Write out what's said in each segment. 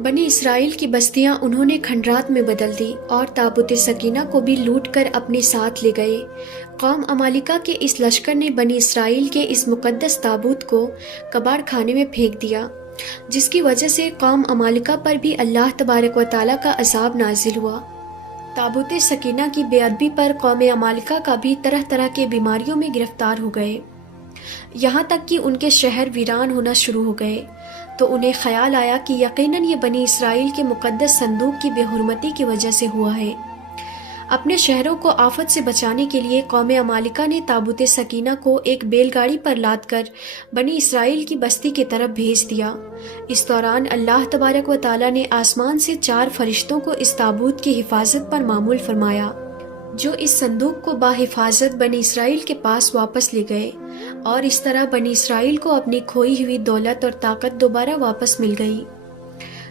بنی اسرائیل کی بستیاں انہوں نے کھنڈرات میں بدل دی اور تابوت سکینہ کو بھی لوٹ کر اپنے ساتھ لے گئے۔ قوم عمالقہ کے اس لشکر نے بنی اسرائیل کے اس مقدس تابوت کو کباڑ خانے میں پھینک دیا، جس کی وجہ سے قوم عمالقہ پر بھی اللہ تبارک و تعالیٰ کا عذاب نازل ہوا۔ تابوت سکینہ کی بے ادبی پر قوم عمالقہ کا بھی طرح طرح کے بیماریوں میں گرفتار ہو گئے، یہاں تک کہ ان کے شہر ویران ہونا شروع ہو گئے۔ تو انہیں خیال آیا کہ یقیناً یہ بنی اسرائیل کے مقدس صندوق کی بے حرمتی کی وجہ سے ہوا ہے۔ اپنے شہروں کو آفت سے بچانے کے لیے قوم عمالقہ نے تابوت سکینہ کو ایک بیل گاڑی پر لاد کر بنی اسرائیل کی بستی کی طرف بھیج دیا۔ اس دوران اللہ تبارک و تعالیٰ نے آسمان سے 4 فرشتوں کو اس تابوت کی حفاظت پر معمول فرمایا، جو اس صندوق کو باحفاظت بنی اسرائیل کے پاس واپس لے گئے، اور اس طرح بنی اسرائیل کو اپنی کھوئی ہوئی دولت اور طاقت دوبارہ واپس مل گئی۔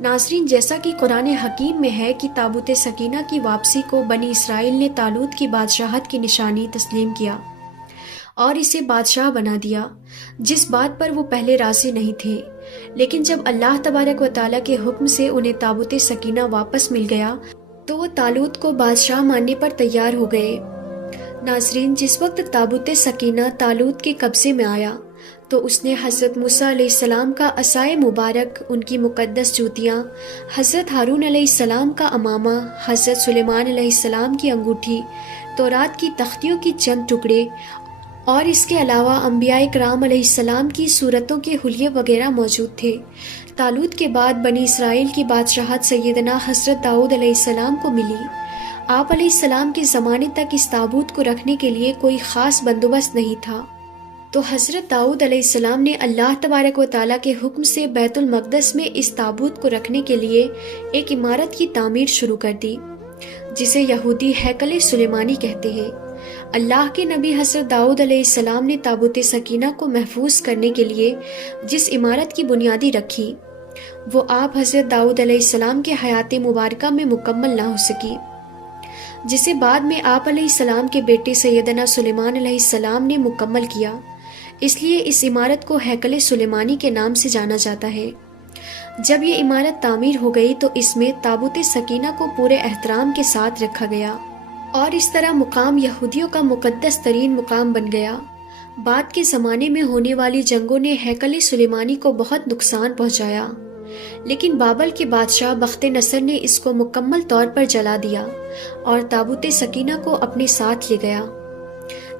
ناظرین، جیسا کہ قرآن حکیم میں ہے کہ تابوت سکینہ کی واپسی کو بنی اسرائیل نے طالوت کی بادشاہت کی نشانی تسلیم کیا اور اسے بادشاہ بنا دیا، جس بات پر وہ پہلے راضی نہیں تھے۔ لیکن جب اللہ تبارک و تعالیٰ کے حکم سے انہیں تابوت سکینہ واپس مل گیا تو وہ طالوت کو بادشاہ ماننے پر تیار ہو گئے۔ ناظرین، جس وقت تابوت سکینہ طالوت کے قبضے میں آیا تو اس نے حضرت موسیٰ علیہ السلام کا عصائے مبارک، ان کی مقدس جوتیاں، حضرت ہارون علیہ السلام کا امامہ، حضرت سلیمان علیہ السلام کی انگوٹھی، تورات کی تختیوں کی چند ٹکڑے اور اس کے علاوہ انبیاء کرام علیہ السلام کی صورتوں کے حلیے وغیرہ موجود تھے۔ طالوت کے بعد بنی اسرائیل کی بادشاہت سیدنا حضرت داؤد علیہ السلام کو ملی۔ آپ علیہ السلام کے زمانے تک اس تابوت کو رکھنے کے لیے کوئی خاص بندوبست نہیں تھا، تو حضرت داؤد علیہ السلام نے اللہ تبارک و تعالیٰ کے حکم سے بیت المقدس میں اس تابوت کو رکھنے کے لیے ایک عمارت کی تعمیر شروع کر دی، جسے یہودی ہیکل سلیمانی کہتے ہیں۔ اللہ کے نبی حضرت داؤد علیہ السلام نے تابوت سکینہ کو محفوظ کرنے کے لیے جس عمارت کی بنیادی رکھی، وہ آپ حضرت داؤد علیہ السلام کے حیات مبارکہ میں مکمل نہ ہو سکی، جسے بعد میں آپ علیہ السلام کے بیٹے سیدنا سلیمان علیہ السلام نے مکمل کیا۔ اس لیے اس عمارت کو ہیکل سلیمانی کے نام سے جانا جاتا ہے۔ جب یہ عمارت تعمیر ہو گئی تو اس میں تابوت سکینہ کو پورے احترام کے ساتھ رکھا گیا، اور اس طرح مقام یہودیوں کا مقدس ترین مقام بن گیا۔ بعد کے زمانے میں ہونے والی جنگوں نے ہیکل سلیمانی کو بہت نقصان پہنچایا، لیکن بابل کے بادشاہ بخت نصر نے اس کو مکمل طور پر جلا دیا اور تابوت سکینہ کو اپنے ساتھ لے گیا۔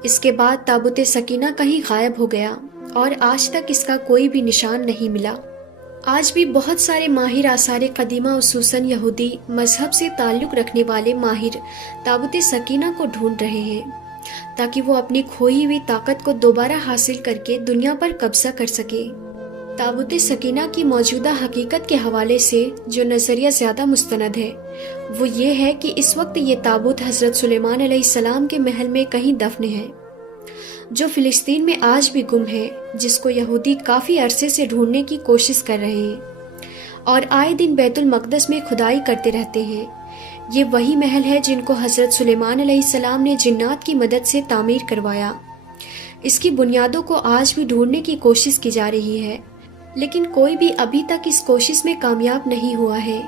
اس کے بعد تابوت سکینہ کہیں غائب ہو گیا اور آج تک اس کا کوئی بھی نشان نہیں ملا۔ آج بھی بہت سارے ماہر آثار قدیمہ، خصوصاً یہودی مذہب سے تعلق رکھنے والے ماہر، تابوت سکینہ کو ڈھونڈ رہے ہیں تاکہ وہ اپنی کھوئی ہوئی طاقت کو دوبارہ حاصل کر کے دنیا پر قبضہ کر سکے۔ تابوت سکینہ کی موجودہ حقیقت کے حوالے سے جو نظریہ زیادہ مستند ہے وہ یہ ہے کہ اس وقت یہ تابوت حضرت سلیمان علیہ السلام کے محل میں کہیں دفن ہے، جو فلسطین میں آج بھی گم ہے، جس کو یہودی کافی عرصے سے ڈھونڈنے کی کوشش کر رہے ہیں اور آئے دن بیت المقدس میں کھدائی کرتے رہتے ہیں۔ یہ وہی محل ہے جن کو حضرت سلیمان علیہ السلام نے جنات کی مدد سے تعمیر کروایا۔ اس کی بنیادوں کو آج بھی ڈھونڈنے کی کوشش کی جا رہی ہے، لیکن کوئی بھی ابھی تک اس کوشش میں کامیاب نہیں ہوا ہے۔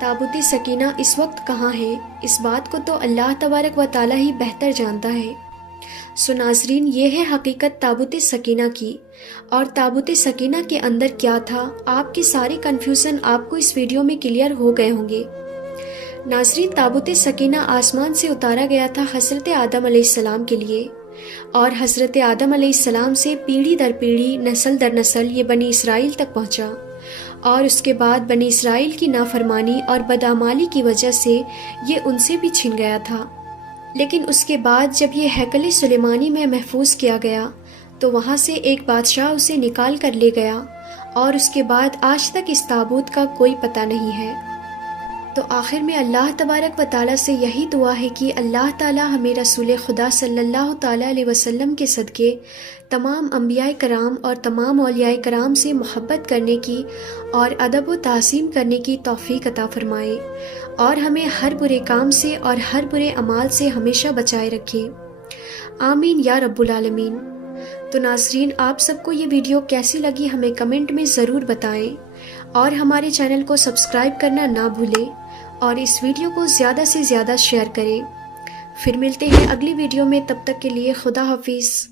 تابوت سکینہ اس وقت کہاں ہے، اس بات کو تو اللہ تبارک و تعالیٰ ہی بہتر جانتا ہے۔ سو ناظرین، یہ ہے حقیقت تابوت سکینہ کی، اور تابوت سکینہ کے اندر کیا تھا۔ آپ کی ساری کنفیوژن آپ کو اس ویڈیو میں کلیئر ہو گئے ہوں گے۔ ناظرین، تابوت سکینہ آسمان سے اتارا گیا تھا حضرت آدم علیہ السلام کے لیے، اور حضرت آدم علیہ السلام سے پیڑھی در پیڑھی، نسل در نسل یہ بنی اسرائیل تک پہنچا، اور اس کے بعد بنی اسرائیل کی نافرمانی اور بدعمالی کی وجہ سے یہ ان سے بھی چھن گیا تھا۔ لیکن اس کے بعد جب یہ ہیکل سلیمانی میں محفوظ کیا گیا تو وہاں سے ایک بادشاہ اسے نکال کر لے گیا، اور اس کے بعد آج تک اس تابوت کا کوئی پتہ نہیں ہے۔ تو آخر میں اللہ تبارک و تعالیٰ سے یہی دعا ہے کہ اللہ تعالیٰ ہمیں رسول خدا صلی اللہ تعالیٰ علیہ وسلم کے صدقے تمام انبیاء کرام اور تمام اولیاء کرام سے محبت کرنے کی اور ادب و تعظیم کرنے کی توفیق عطا فرمائے، اور ہمیں ہر برے کام سے اور ہر برے اعمال سے ہمیشہ بچائے رکھے، آمین یا رب العالمین۔ تو ناظرین، آپ سب کو یہ ویڈیو کیسی لگی ہمیں کمنٹ میں ضرور بتائیں، اور ہمارے چینل کو سبسکرائب کرنا نہ بھولیں اور اس ویڈیو کو زیادہ سے زیادہ شیئر کریں۔ پھر ملتے ہیں اگلی ویڈیو میں، تب تک کے لیے خدا حافظ۔